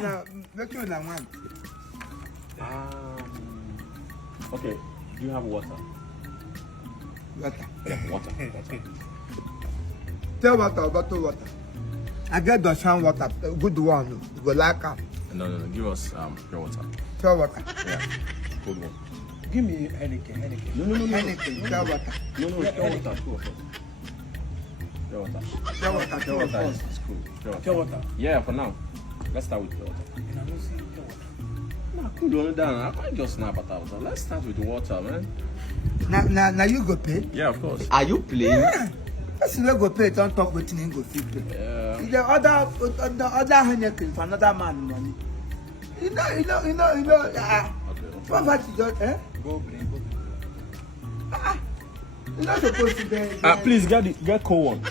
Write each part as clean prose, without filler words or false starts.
No, let you know one. Okay. Do you have water? Water. Yeah, water. Tell water, bottle water. I get the sun water, good one. Go like her. No. Give us pure water. Tell water. Yeah. Cold one. Give me Henneken. No. Anything, tell water. No, pure water. Two of us. Pure water. Tell water, Pure water is cool. Pure water. Yeah, for now. Let's start with pure water. And I don't see pure water. Nah, cool on down. I can't just snap at water. Let's start with the water, man. Now you go pay. Yeah, of course. Are you playing? That's you go pay, don't talk with him, go fit pay. Yeah. The other Henneken for another man money. You know, poverty just, eh? Go bring. You're not supposed to be. Please get cold one.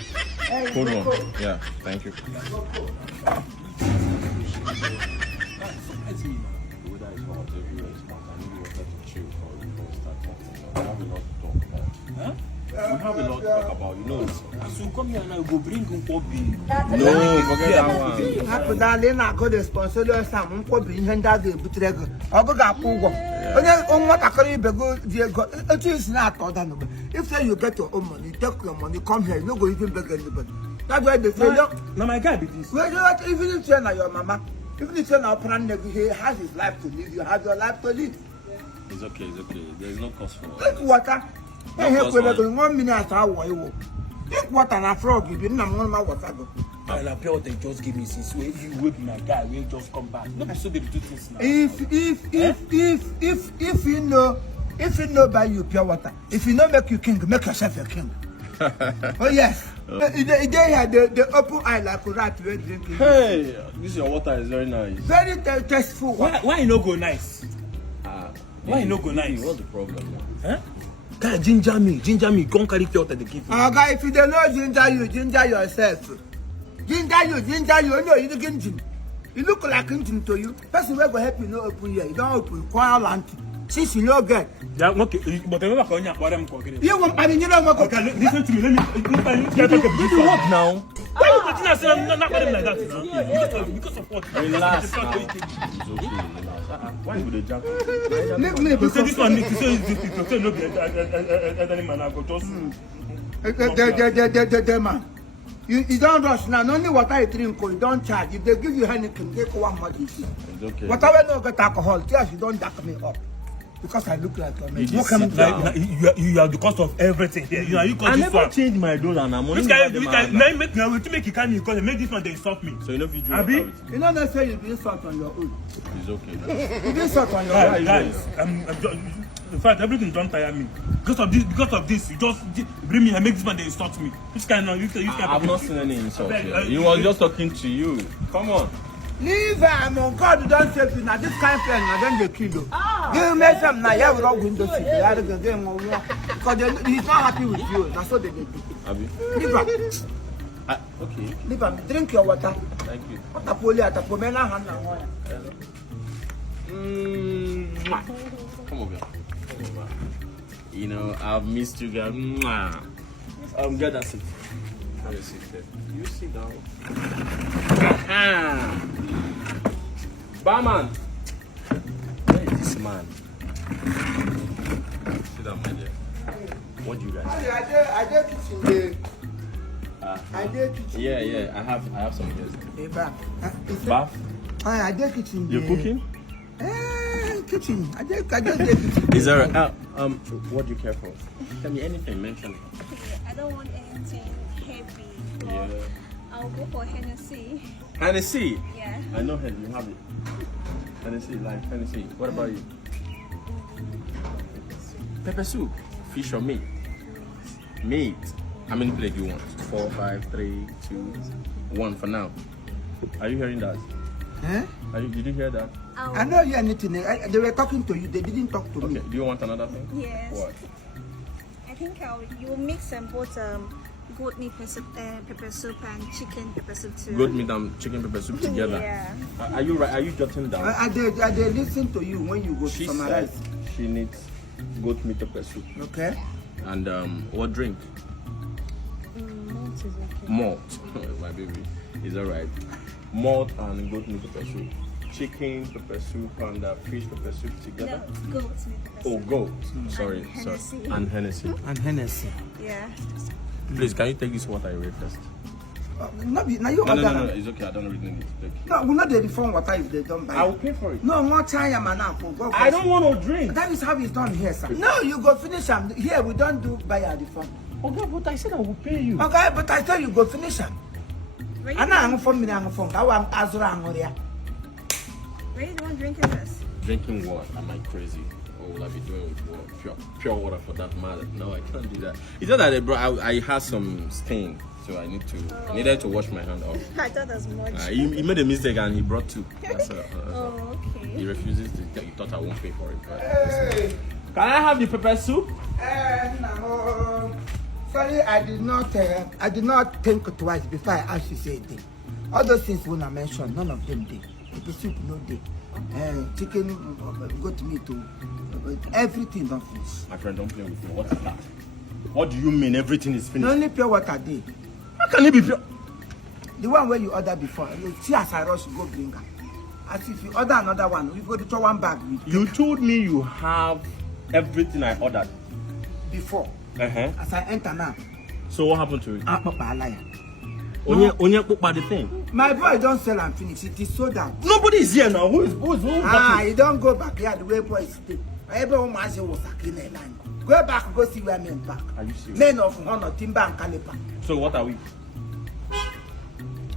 Hey, Cold go one. cold. Yeah, thank you. Surprise me now. The weather is hot, everywhere is hot. I need water to chill before we start talking. We have a lot to talk about. Huh? We have a lot to talk about, you know. So come here and I go bring Nkwobi. No, forget that one. Hapụ dala ị na-agụ the sponsor sam nkwobi ihe ndị a ga-ebutere ego ọ bụghị akwụ ụgwọ onye nwatakịrị ibe go dị ego etu isi na-atọ ọda n'ugbo if say you get your own money take your money come here you no go even beg anybody that's why they say Now my guy be this. well, you know what, even if you're not your mama even if you're not plan he has his life to live you have your life to live. It's okay. There is no cause for Drink water. Hey, cost for it. 1 minute hour you drink water na frog if you na one water go. And pure water just give me since you will be my guy, we just come back. No be so they do things now. If you know buy you pure water, if you know make you king, make yourself a king. Oh yes. They had the open eye like a rat when drinking. Hey, this your water is very nice. Very tasteful. Why you no go nice? Why you no go nice? What's the problem now? Huh? Guy, ginger me, come carry pure water they give you. Oh guy, if you don't know ginger yourself. Ginger you, no, you don't ginger. You look like engine to you. Person will go help you no open here. You don't open quiet. Since you know get. Yeah, okay, but remember when you are You want I mean you know what okay, listen to me, let me what now? Why you continue saying not like that? Because of what? Relax. It's okay, relax. Why would they jump? leave me You say this one need to say no be any man I go just the man. You don't rush now. Not only water you drink, you don't charge. If they give you Henneken, take one more. It's okay. Whatever no get alcohol, just you don't dark me up. Because I look like a man. you are the cost of everything. You I never changed my dollar and I'm only this guy make you can't because make this one they insult me. so you know if you do Abi? You know they say you be insult on your own. it's okay. You be insult on your own. Guys, in fact, everything don't tire me. Because of this, you just bring me and make this man they insult me. Which kind of you can I've not seen any insult here. He was just talking to you. Come on. Leave him on God don't save you. Now this kind of friend, now then they kill you. You make them now, yeah, we're all going to see. They are the game on war. Because he's not happy with you. That's what they do. Abi? Leave him. Okay. Leave him. Drink your water. Thank you. Water poli at the pomena hand and water. Come over. You know, I've missed you guys. Get that seat. Have a seat there. You sit down. Barman! Where is this man? Sit down, my dear. What do you guys? I did kitchen there. I did kitchen. Yeah. I have some guests. Hey, bath. Bath? I did kitchen. You're cooking? Kitchen. I did kitchen. Is there what do you care for? Tell me anything, mention it. Okay, I don't want anything heavy. Yeah. I'll go for Hennessy. Hennessy? Yeah. I know you have it. Hennessy, like Hennessy. What about you? Pepper soup. Fish or meat? Meat. How many plates do you want? 4, 5, 3, 2, 1 for now. Are you hearing that? Huh? Did you hear that? I don't hear anything. They were talking to you. They didn't talk to me. Okay. Do you want another thing? Yes. What? I think you'll mix them both goat meat pepper soup and chicken pepper soup too. Goat meat and chicken pepper soup together. Yeah. Are you right? Are you jotting down? I listen to you when you go She to said summarize. she needs goat meat pepper soup. Okay. And what drink? Malt is okay. Malt. My baby. Is that right? malt and goat meat pepper soup. Chicken pepper soup and fish pepper soup together. No, goat meat pepper Oh, soup. goat. Sorry. Hennessy. And Hennessy. And Hennessy. Yeah. Please, can you take this water away first? Now you No, order. it's okay. I don't really need it. Thank you. No, we not the reform water if they don't buy. I will pay for it. No, more time, man. Go I don't want to drink. That is how it's done here, sir. No, you go finish them. Here we don't do buy at the phone. Okay, but I said I will pay you. Okay, but I tell you go finish them. Where you And I'm from me, I'm from. I want Azura and Oria. Where you the one drinking this? Drinking what? Am I crazy? What will I be doing with water? Pure water for that matter. No, I can't do that. It's not that I had some stain, so I needed to wash my hand off. I thought that's much. He made a mistake and he brought two. That's Oh, okay. He refuses to take. He thought I won't pay for it. But Hey. can I have the pepper soup? No. Sorry, I did not think twice before I asked you to say it. All those things when I mentioned, none of them did. The soup no day. Chicken, goat meat, everything don't finish. My friend, don't play with me. What is that? What do you mean everything is The finished? only pure water day. How can it be pure? The one where you order before. See as I rush, go bring her. As if you order another one, you go to throw one bag with You told me you have everything I ordered. before. As I enter now, So what happened to it? I'm a liar. Onye cook by the thing. My boy don't sell and finish. It is sold out. Nobody is here now. Who? You don't go back here the way boys stay. Everyone was a clean line. Go back, go see where men back. Are you serious? Men of honor, timber and caliper. So what are we?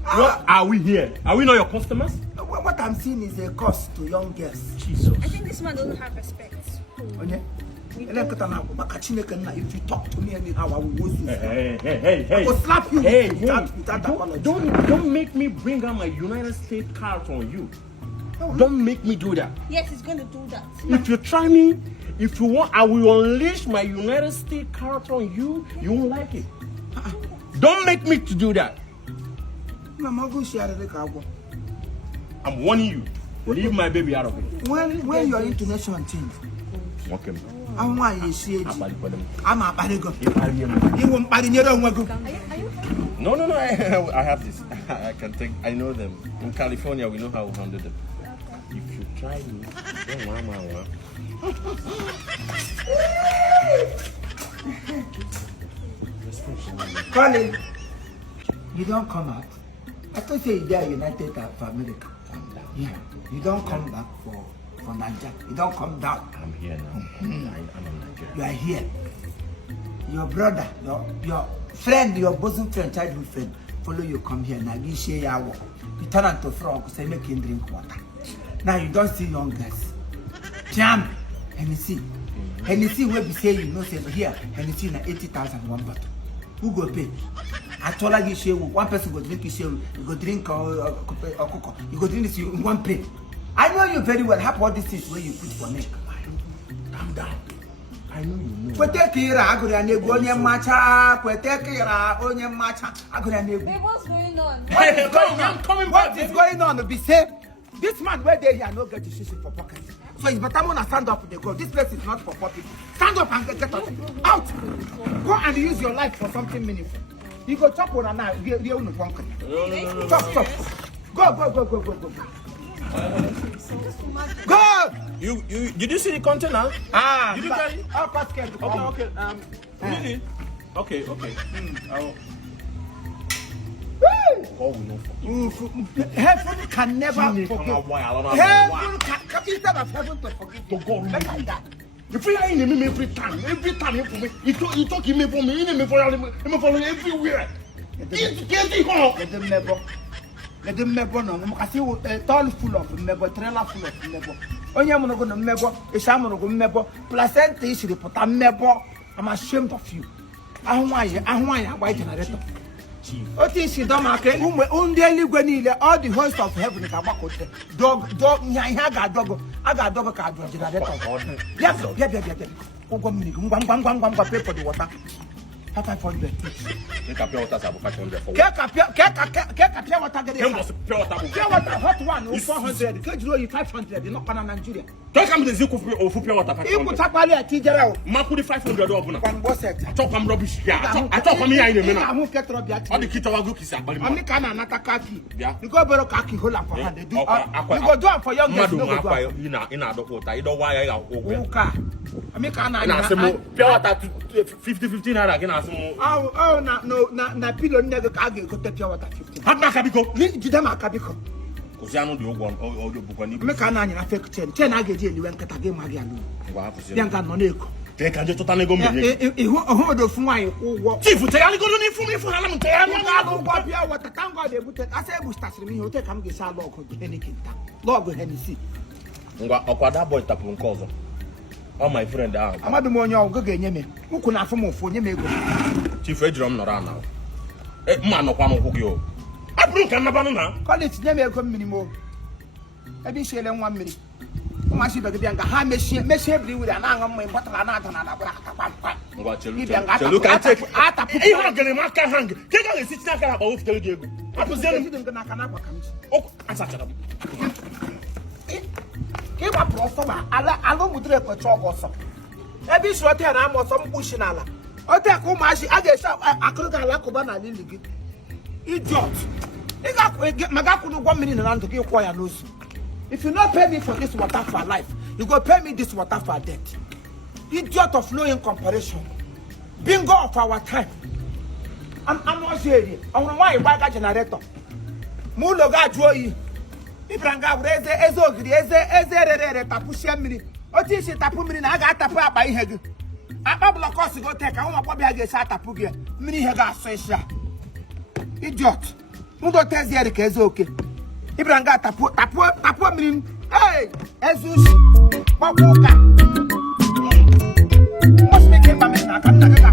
What are we here? Are we not your customers? What I'm seeing is a cost to young girls. Jesus. I think this man doesn't have respect. Onye? If you talk to me anyhow, I will wound you. Hey. I will slap you without apology. Don't make me bring out my United States cards on you. Don't make me do that. Yes, he's going to do that. If you try me, if you want, I will unleash my United States cards on you. You won't like it. Don't make me to do that. I'm warning you. Leave my baby out of it. When your intonation change, Okay. I want you see it. I'm a barigo. No, You won't buy the I have this. I can take. I know them. In California, we know how to handle them. If you try me, Colin, you don't come out. I thought you are United for America. Yeah, you don't come back for Nigeria. You don't come down. I'm here now. I'm in Nigeria. You are here. Your brother, your friend, your bosom friend, childhood friend, follow you come here. Now you share your work. You turn on to frog, say make him drink water. Now you don't see young girls. Jam, Hennessy. Hennessy will be saying, you know, say here, Hennessy na 80,000 one bottle. Who go pay? I told you share one person go drink share, you go drink cocoa, you go drink this in one plate. I know you very well. Have all these things where you put for me. Calm down. I know you know. Babe, what's going on? Hey, I'm coming back. What is going on? Be safe. This man where they here no get to shishi for pocket. So it's better to stand up with the go. This place is not for poor people. Stand up and get out. Go and use your life for something meaningful. You go chop one and now you own one. Stop. Go. Go! You did you see the container? Did you get it? Okay. Really? Okay. God will not forgive. Heaven can never forgive. Heaven can instead of heaven to forgive you. God will Like not that. If you ain't me every time you for me, you talk him for me, him for everywhere. Let them never know. I see a tall full of member, trailer full of member. Only I'm going to member, a shaman of member, placenta is report a member. I'm ashamed of you. I want you, white generator. What is she done? Only all the host of heaven is about dog, I got dog card generator. Yes, pay for the water. 500 each. Take a pure water, 500 for Pure water. Pure water, hot one, 400. Can't you 500? You're not going to Nigeria. Don't come to the Zuko of pure water. You put up a teacher. Makudi 500 over. One was it. I talk I'm rubbish. I talk for me in a minute. I won't get rubbish. All the kids are cookies. I'm the kind of not a khaki. Yeah. You go borrow khaki hold up for hand. You go do it for young girls. In a water. You know why I got okay. I make an pure water 50-15 again. Oh, no, pillow never can go to pure water 50. How much have you got? You them a cabiko. Because I know the old one or the book. Make an onion affect 10 I get you and cut a game again. Young Monaco. They can just totally go. Hold of my Chief, tell you go for me for Halam. Tell you what the town got. I said, we start me, take come get our log with any king. Log with Hennessy. That boy tapun cousin. Oh, my friend, I'm not the one you're going me. Who could have from for you? Chief Edrum not around now. Man, no one who you. I bring Canabana. Call it never come anymore. I be sharing 1 minute. I see the Bianca, how may she with an angle, but look at it. I getting my car hang. Take out a sister about you. I was there. Oh, I such a give up customer. I don't would drink a chalk or something. Every short hair, I'm or some pushing Allah. Or take home, I guess I could have like Obana Lily. Idiot. Magaku 1 minute around to give quiet news. If you not pay me for this water for life, you go pay me this water for death. Idiot of no in comparison. Bingo of our time. I'm not saying I want to why buy a generator. Muloga joy. Ibranga raise eze tapushia mini. Oti shi tapu mini na aga tapu aba ihe gi. Aba block us go take I want to be a tapu gi. Mini he ga so idiot. Mudo test here ke eze okay. Ibranga tapu mini. Hey, ezushi. Mabuka. Must make him a man na kan na ga.